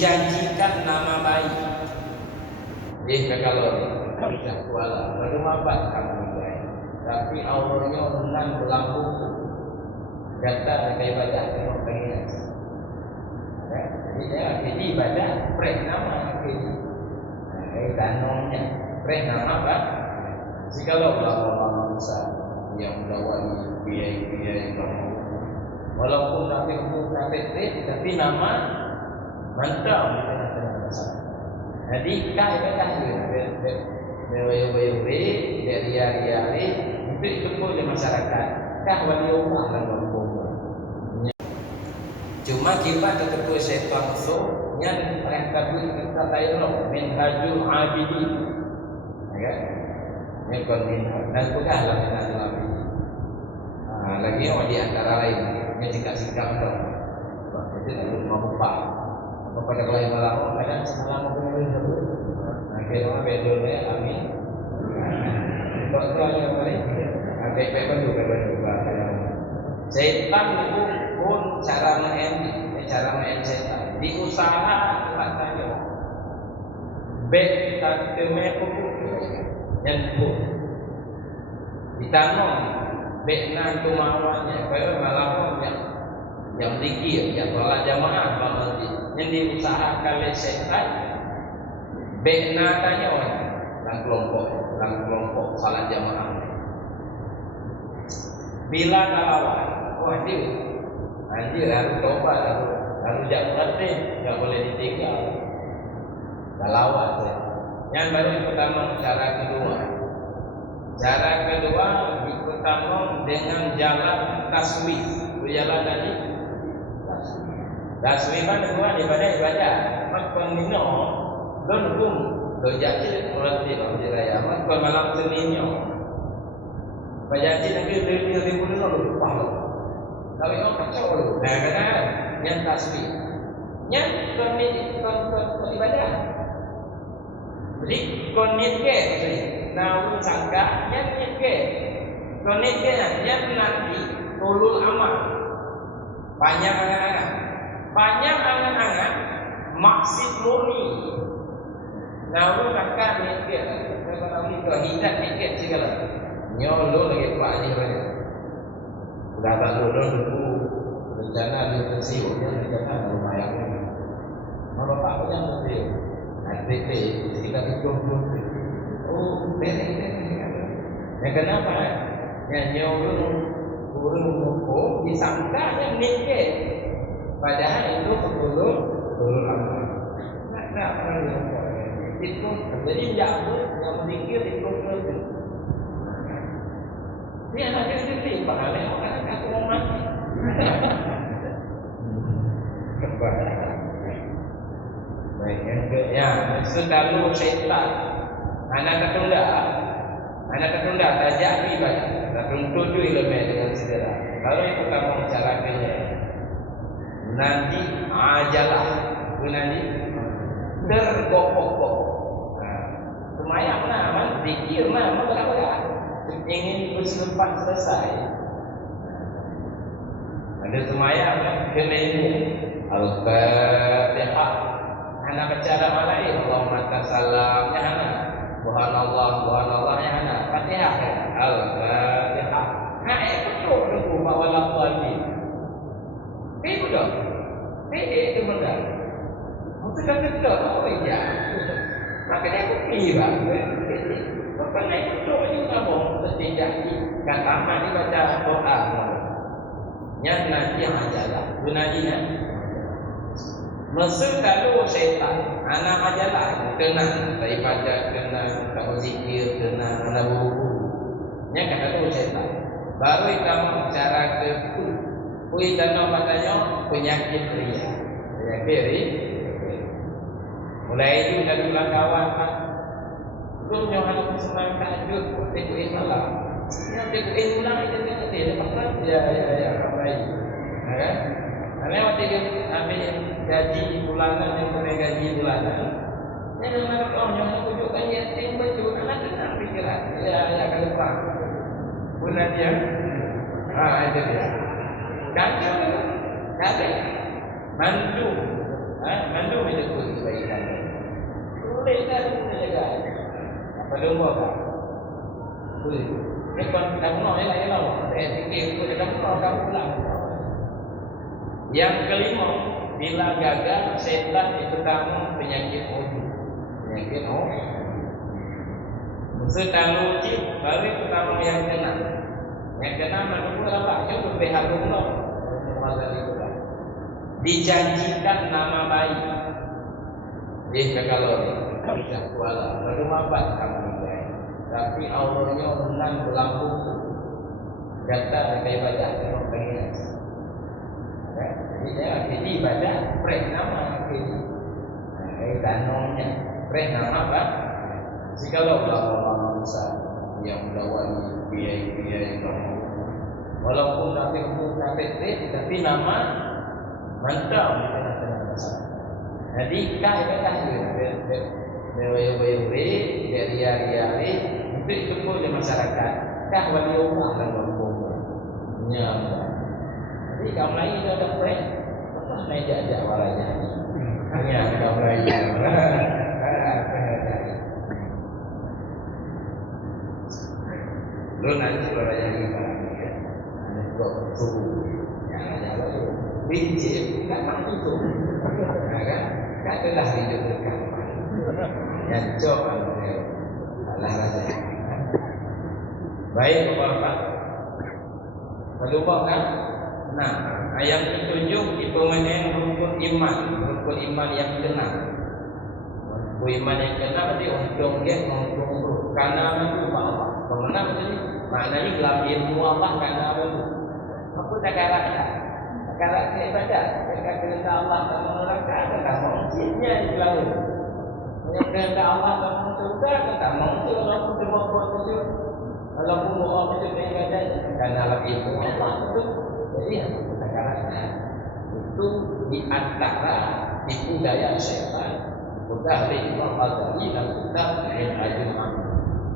janjikan nama baik. Kalau sudah kuala, baru mabat kamu baik. Tapi awalnya orang berlaku kata kayak ibadah tengok pengen. Jadi ibadah prek nama ini. Tanongnya prek nama apa? Jikalau Allah besar yang mendawai biaya walaupun tapi nama mantap jadi kah dari hari itu ditunggu oleh masyarakat kah waliullah dan cuma kita ketemu setan so yang mereka kita tahu minhajul abidin ya ini konten dan bukanlah minhajul abidin lagi yang di antara lain yang sikap-sikap dong itu mau lupa kepada lain malam kadang semalam mau akhirnya bedanya amin kok yang paling ada juga setan itu pun cara main setan diusaha katanya bet tak kemeku yang pun ditanam bekna itu mawanya kalau malam yang dikir yang sholat jamaah yang diusahakan oleh setan bekna tanya orang dalam kelompok sholat jamaah bila lawan anjir harus coba harus jangan nggak boleh ditinggal lawan yang baru yang pertama cara kedua pertama dengan jalan taswif jalan tadi taswif kan kedua ibadah makon mino don hukum do jadi berarti raya makon malam seninyo baca nanti ribu lupa kalau yang kacau lu nah karena yang tasbih yang konit ibadah jadi konit ke nah sangka yang ke konit ke yang nanti ulul amal banyak angan-angan maksud murni nah lu kakak ni ke kalau ni kehidat ni ke segala nyolo lagi Pak Haji banyak. Sudah tak dulu rencana di pensiunnya rencana lumayan. Kalau Bapak punya pensiun, NTT sekitar 30. Oh, benar. Ya kenapa? Ya nyolo burung disangkanya nikah. Padahal itu sebelum amal. Nah, itu jadi yang berpikir itu dia nak jadi pahala orang aku mau mati. Baik yang selalu setan anak ketunda tajak ibadah tertentu elemen dengan segera. Kalau itu kamu carakannya nanti ajalah nanti tergopok-gopok. Semayang nama dikir nama berapa? Ingin bersempat selesai. Ada semayang kemenu Al-Fatihah. Anak bicara malai Allahumma salam ya anak. Subhanallah ya anak. Fatihah Al-Fatihah. Itu nunggu bawa lagi. Itu dong. Itu benar. Sudah betul. Oh iya. Makanya aku pilih karena itu juga mau tidak kata dibaca Quran. Yang nanti ajalah gunanya. Mesir kalau setan anak ajalah kena daripada kena tak berzikir kena buku. Yang kata tu setan. Baru kita cara ke dan katanya penyakit ria. Mulai itu dari kawan yang harus senang tahajud, tekuin malam. Yang tekuin ulang itu dia dapat ya baik. Kan? Karena waktu dia ambil gaji bulanan yang punya gaji bulanan, yang mana yang tunjukkan yatim betul anak tenang pikiran. Ya kalau pak, guna dia, itu dia. Ganti, mantu, Mandum itu pun kebaikan. Sulit kan kita jaga. Apa dulu kan? Ini kan kamu nak yang lain lah. Fikir itu kamu nak kamu pulang. Yang kelima, bila gagal setan itu kamu penyakit odu. Penyakit odu. Setalu cip, baru itu kamu yang kena. Yang kena menunggu apa? Yang lebih harum loh. Dijanjikan nama baik. Kalau tidak kuala, baru apa kamu baik. Tapi Allahnya menang berlampung. Kata kayak baca tengok pengen. Jadi saya jadi baca preh nama ini. Danongnya preh nama apa? Jikalau ulama besar yang mendawai kiai-kiai walaupun tapi nama mantap di tengah-tengah masyarakat. Jadi kah dari hari-hari itu pun di masyarakat kah waliullah dan waliullah. Jadi kaum lain itu ada friend, pernah naik jajak waranya. Hanya kaum lain. Lu nanti kalau raya ini ya, ada dua suhu, yang ada lalu biji, nggak mampu tuh, kan? Kan telah hidup dekat, yang jauh Allah raja. Baik bapak, lupa kan? Nah, ayat petunjuk itu mengenai rukun iman yang benar. Rukun iman yang benar berarti untung karena itu Allah. Pemenang ini maknanya dalam ilmu Allah karena apa? Apa karakter? Karakter ibadah. Jika kehendak Allah dan menerangkan tentang maksudnya di laut. Yang kehendak Allah dan menerangkan tentang maksud walaupun semua itu walaupun Allah itu ibadah karena dalam ilmu Allah itu. Jadi karakter itu di antara tipu daya syaitan. Sudah di Allah Azza dan sudah di ajun